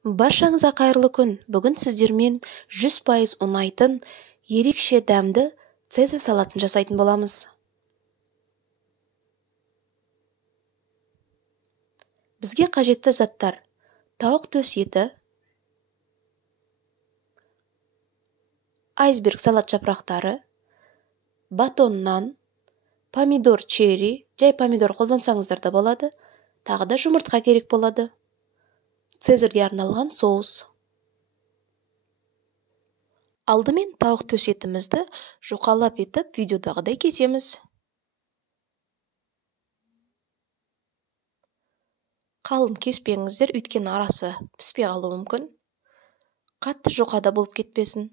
Баршаңызға қайырлы күн. Бүгін сіздермен 100% ұнайтын, ерекше дәмді цезарь салатын жасайтын боламыз. Бізге қажетті заттар: тауық төс еті, айсберг салат жапырақтары, батон нан, помидор черри, жай помидор қолдансаңыздар да болады, тағы да жұмыртқа керек болады, цезарьге арналған соус. Алдымен тауық төс етімізді жұқалап етіп видеодағыдай кесеміз. Қалың кеспеңіздер, өйткені арасы піспей қалуы мүмкін. Қатты жұқада болып кетпесін.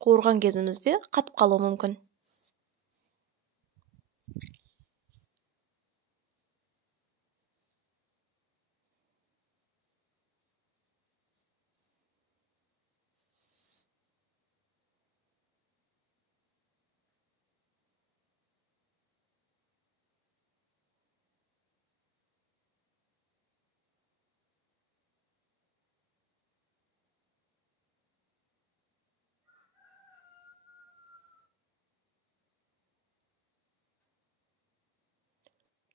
Қуырған кезімізде қатып қалуы мүмкін.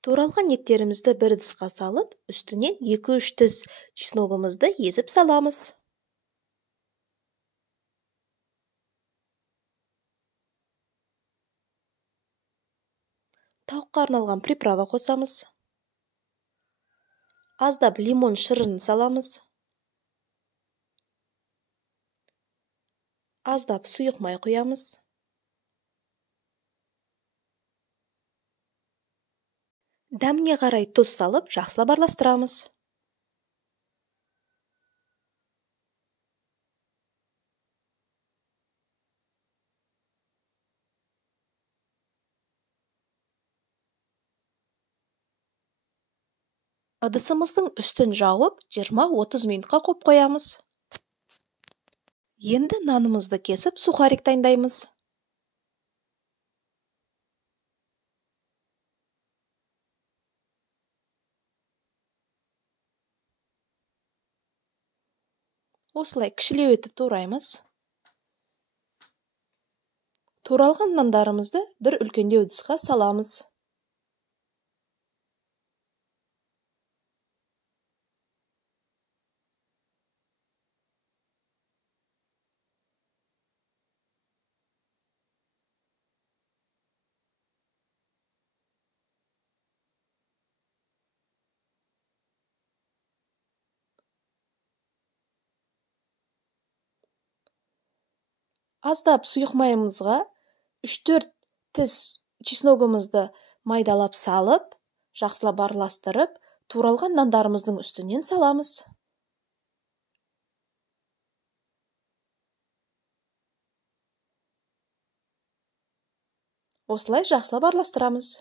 Туралған еттерімізді бір ыдысқа салып, үстінен 2-3 тіс чесногымызды езіп саламыз. Тауыққа арналған приправа қосамыз. Аздап лимон шырынын саламыз. Аздап сұйық май құямыз. Дәміне қарай тұз салып, жақсылап араластырамыз. Ыдысымыздың үстін жауып, 20-30 минутқа қойып қоямыз. Енді нанымызды кесіп, сухарик дайындаймыз. Осылай кішілеу етіп тураймыз. Туралған нандарымызды бір үлкендеу ыдысқа саламыз. Аздап сұйық майымызға 3-4 тіс чесногымызды майдалап салып, жақсылап араластырып, туралған нандарымыздың үстінен саламыз. Осылай жақсылап араластырамыз.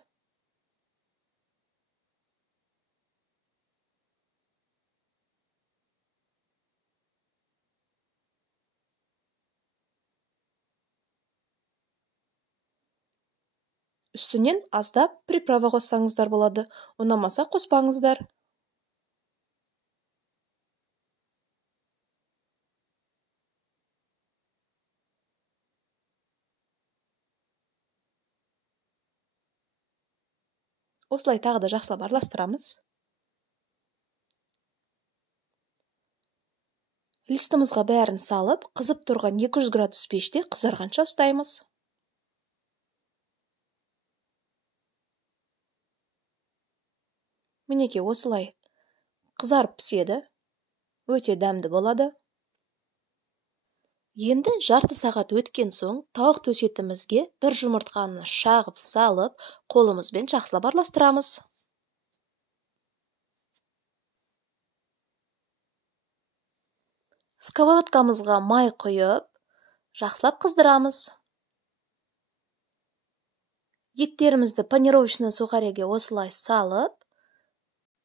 Үстінен аздап приправа қоссаңыздар болады, ұнамаса қоспаңыздар. Осылай тағы да жақсылап араластырамыз. Листімізға бәрін салып, қызып тұрған 200 градус пеште қызарғанша ұстаймыз. Мінеке осылай қызарып піседі, өте дәмді болады. Енді жарты сағат өткен соң тауық төс етімізге бір жұмыртқаны шағып салып, қолымызбен жақсылап араластырамыз. Сковородкамызға май құйып, жақсылап қыздырамыз. Еттерімізді панировочный сухариге осылай салып,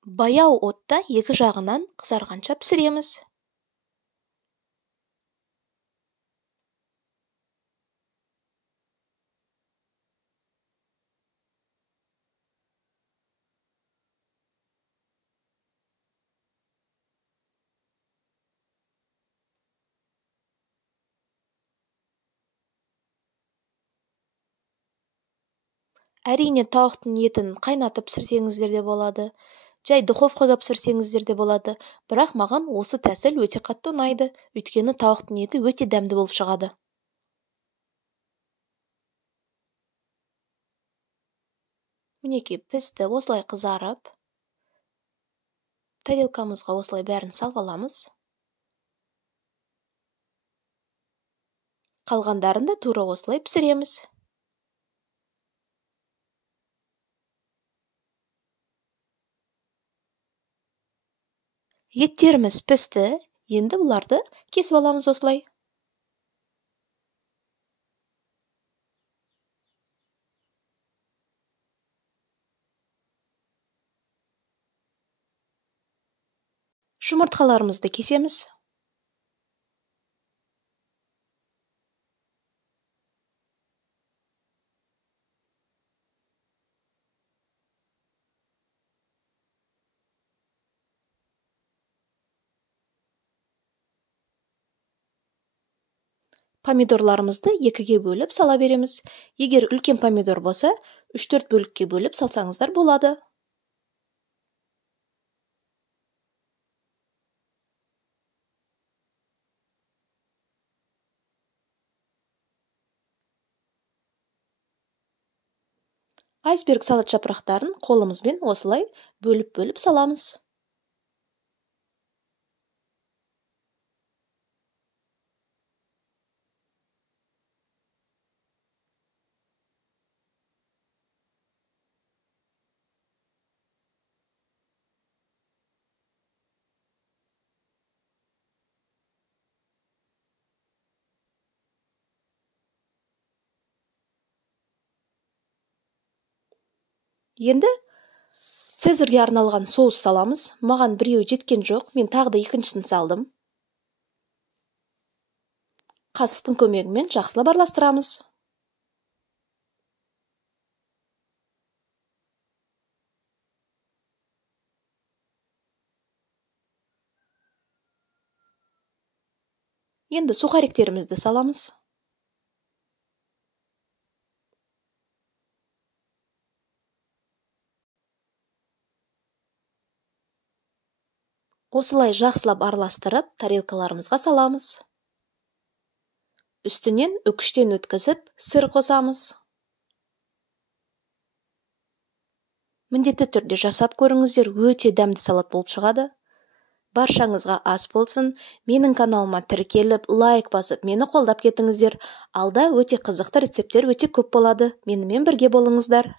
баяу отта екі жағынан қызарғанша пісіреміз. Әрине, тауықтың етін қайнатып пісірсеңіздер де болады, жай духовкаға пісірсеңіздер де болады, бірақ маған осы тәсіл өте қатты ұнайды, өйткені тауықтың еті өте дәмді болып шығады. Мінекей пісті, осылай қызарып, тарелкамызға осылай бәрін салып аламыз. Қалғандарын да тура осылай пісіреміз. Еттеріміз пісті, енді бұларды кесіп аламыз осылай. Жұмыртқаларымызды кесеміз. Помидорларымызды екіге бөліп сала береміз. Егер үлкен помидор болса, 3-4 бөлікке бөліп салсаңыздар болады. Айсберг салат жапырақтарын қолымызбен осылай бөліп саламыз. Енді цезарьге арналған соус саламыз. Маған біреу жеткен жоқ, мен тағы да екіншісін салдым. Қасықтың көмегімен жақсылап араластырамыз. Енді сухариктерімізді саламыз. Осылай жақсылап араластырып, тарелкаларымызға саламыз. Үстінен үкіштен өткізіп, сыр қосамыз. Міндетті түрде жасап көріңіздер, өте дәмді салат болып шығады. Баршаңызға ас болсын. Менің каналыма тіркеліп, лайк басып, мені қолдап кетіңіздер. Алда өте қызықты рецепттер өте көп болады. Менімен бірге болыңыздар.